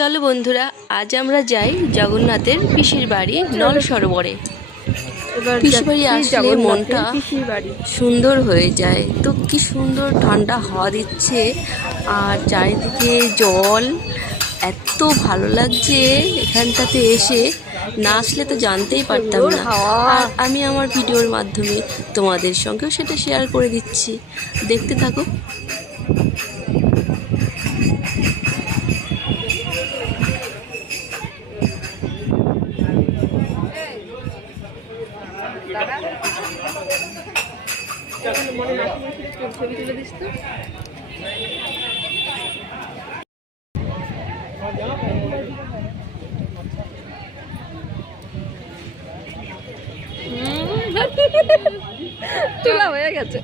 চলো বন্ধুরা, আজ আমরা যাই জগন্নাথের পিসির বাড়ি নল সরোবরে। পিসির বাড়ি আসলে মনটা সুন্দর হয়ে যায়। তো কি সুন্দর ঠান্ডা হাওয়া দিচ্ছে আর চারিদিকে জল, এত ভালো লাগছে এখানটাতে এসে। না আসলে তো জানতেই পারতাম না। আর আমি আমার ভিডিওর মাধ্যমে তোমাদের সঙ্গেও সেটা শেয়ার করে দিচ্ছি, দেখতে থাকো। ছবি তুলে দিস তো। তোলা হয়ে গেছে।